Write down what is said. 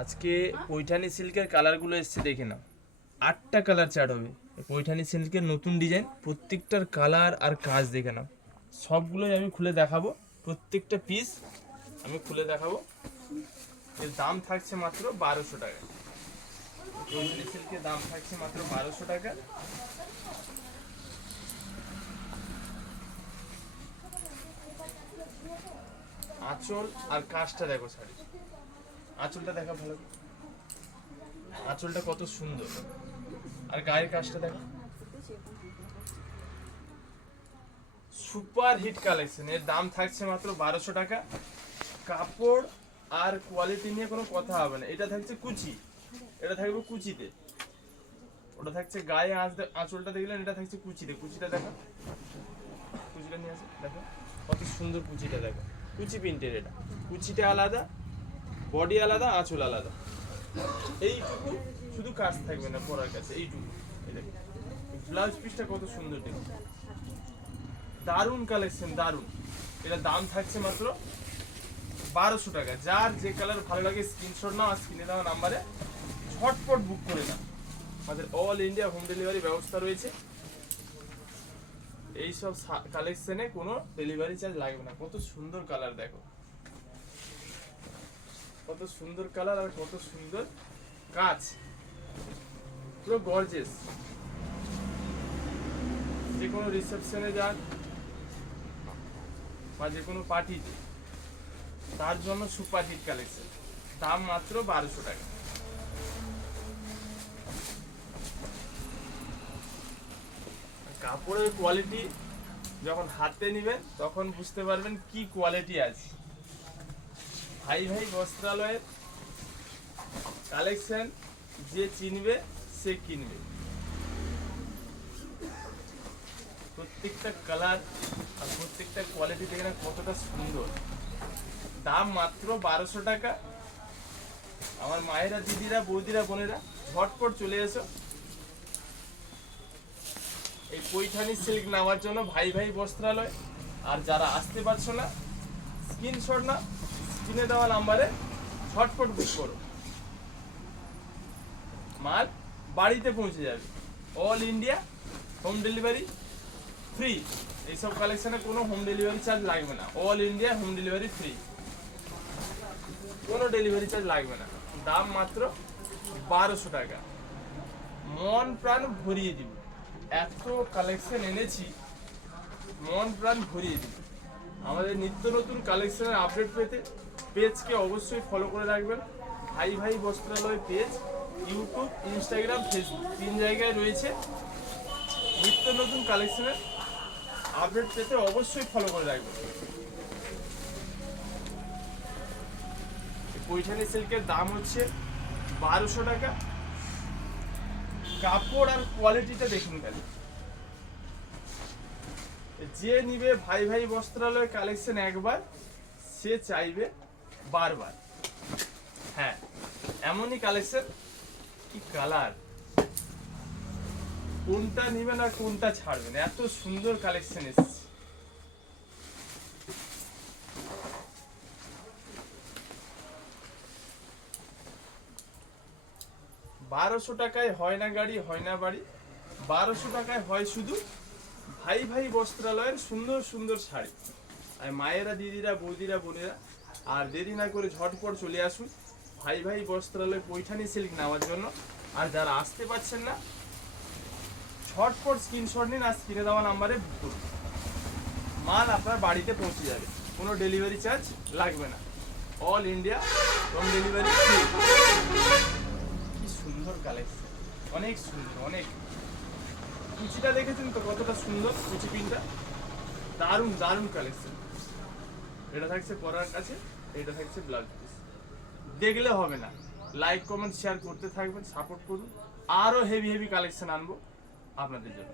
আজকে পৈঠানি সিল্কের কালারগুলো এসছে দেখে নাও। 8টা কালার চার্ট হবে। পৈঠানি সিল্কের নতুন ডিজাইন, প্রত্যেকটার কালার আর কাজ দেখে নাও। সবগুলোই আমি খুলে দেখাবো, প্রত্যেকটা পিস আমি খুলে দেখাবো। এর দাম থাকছে মাত্র 1200 টাকা। পৈঠানি সিল্কের দাম থাকছে মাত্র 1200 টাকা। আঁচল আর কাজটা দেখো শাড়ি, আঁচলটা দেখা ভালো, আঁচলটা কত সুন্দর, আর গায়ের কাজটা দেখো। সুপার হিট কালেকশন, এর দাম থাকছে মাত্র 1200 টাকা। কাপড় আর কোয়ালিটি নিয়ে কোনো কথা হবে না। এটা থাকছে কুচি, এটা থাকবে কুচিতে, ওটা থাকছে গায়ে আঁচলটা দেখলেন, এটা থাকছে কুচিতে। কুচিটা দেখো, কুচিটা নিয়ে আসে দেখো কত সুন্দর কুচিটা দেখো। কুচি প্রিন্টের, এটা কুচিটা আলাদা, বডি আলাদা, আঁচল আলাদা। এইটুকু শুধু কাজ থাকবে না পরার কাছে, এইটুকু। ব্লাউজ পিসটা কত সুন্দর দেখো, দারুন কালেকশন, দারুন। এটা দাম থাকছে মাত্র 1200 টাকা। যার যে কালার ভালো লাগে স্ক্রিনশট নাও আর স্ক্রিনে দেওয়া নাম্বারে ঝটপট বুক করে নাও। আমাদের অল ইন্ডিয়া হোম ডেলিভারি ব্যবস্থা রয়েছে। এইসব কালেকশনে কোনো ডেলিভারি চার্জ লাগবে না। কত সুন্দর কালার দেখো, কত সুন্দর কালার আর কত সুন্দর কাজ, পুরো গর্জিয়াস। যে কোনো রিসেপশনে যান বা যে কোনো পার্টিতে, তার জন্য সুপার হিট কালেকশন। দাম মাত্র 1200 টাকা। কাপড়ের কোয়ালিটি যখন হাতে নেবেন তখন বুঝতে পারবেন কি কোয়ালিটি আছে। ভাই ভাই বস্ত্রালয়ের কালেকশন যে চিনবে সে কিনবে। প্রত্যেকটা কালার আর প্রত্যেকটা কোয়ালিটি দেখেন কতটা সুন্দর। দাম মাত্র 1200 টাকা। আমার মায়েরা, দিদিরা, বৌদিরা, বোনেরা ঝটপট চলে এসো। এই পৈঠানি সিল্ক নেওয়ার জন্য ভাই ভাই বস্ত্রালয়। আর যারা আসতে পারছো না, স্ক্রিনশট না স্ক্রিনে দেওয়া নাম্বারে ঝটপট বুক করো, মাল বাড়িতে পৌঁছে যাবে। All India home delivery free. এইসব কালেকশনে কোনো হোম ডেলিভারি চার্জ লাগবে না। All India home delivery free, কোনো ডেলিভারি চার্জ লাগবে না। দাম মাত্র 1200 টাকা। মন প্রাণ ভরিয়ে দিব, এত কালেকশন এনেছি, মন প্রাণ ভরিয়ে দিব। আমাদের নিত্য নতুন কালেকশনের আপডেট পেতে পেজকে অবশ্যই ফলো করে রাখবেন। ভাই ভাই বস্ত্রালয় পেজ, ইউটিউব, ইনস্টাগ্রাম, ফেসবুক 3 জায়গায় রয়েছে। নিত্য নতুন কালেকশনের আপডেট পেতে অবশ্যই ফলো করে রাখবেন। পৈঠানি সিল্কের দাম হচ্ছে 1200 টাকা। কাপড় আর কোয়ালিটিটা দেখুন খালি। যে নিবে ভাই ভাই বস্ত্রালয় কালেকশন একবার, সে চাইবে বারবার। হ্যাঁ, এমনই কালেকশন। কি কালার, কোনটা নিবেন আর কোনটা ছাড়বেন, এত সুন্দর কালেকশন এসেছে। বারোশো টাকায় হয় না গাড়ি, হয় না বাড়ি। 1200 টাকায় হয় শুধু ভাই ভাই বস্ত্রালয়ের সুন্দর সুন্দর শাড়ি। আর মায়েরা, দিদিরা, বৌদিরা, বোনেরা আর দেরি না করে ঝটপট চলে আসুন ভাই ভাই বস্ত্রালয় পৈঠানি সিল্ক নেওয়ার জন্য। আর যারা আসতে পারছেন না, ঝটপট স্ক্রিনশট নিন আর স্ক্রিনে দেওয়া নাম্বারে বুক করুন। মাল আপনার বাড়িতে পৌঁছে যাবে, কোনো ডেলিভারি চার্জ লাগবে না। All India home delivery free. কি সুন্দর কালেকশন, অনেক সুন্দর, অনেক। কুচিটা দেখেছেন তো কতটা সুন্দর, কুচি পিনটা দারুণ দারুণ কালেকশন। এটা থাকছে পরার কাছে, এটা থাকছে ব্লাউজ পিস। দেখলে হবে না, লাইক কমেন্ট শেয়ার করতে থাকবেন, সাপোর্ট করুন। আরো হেভি হেভি কালেকশন আনবো আপনাদের জন্য।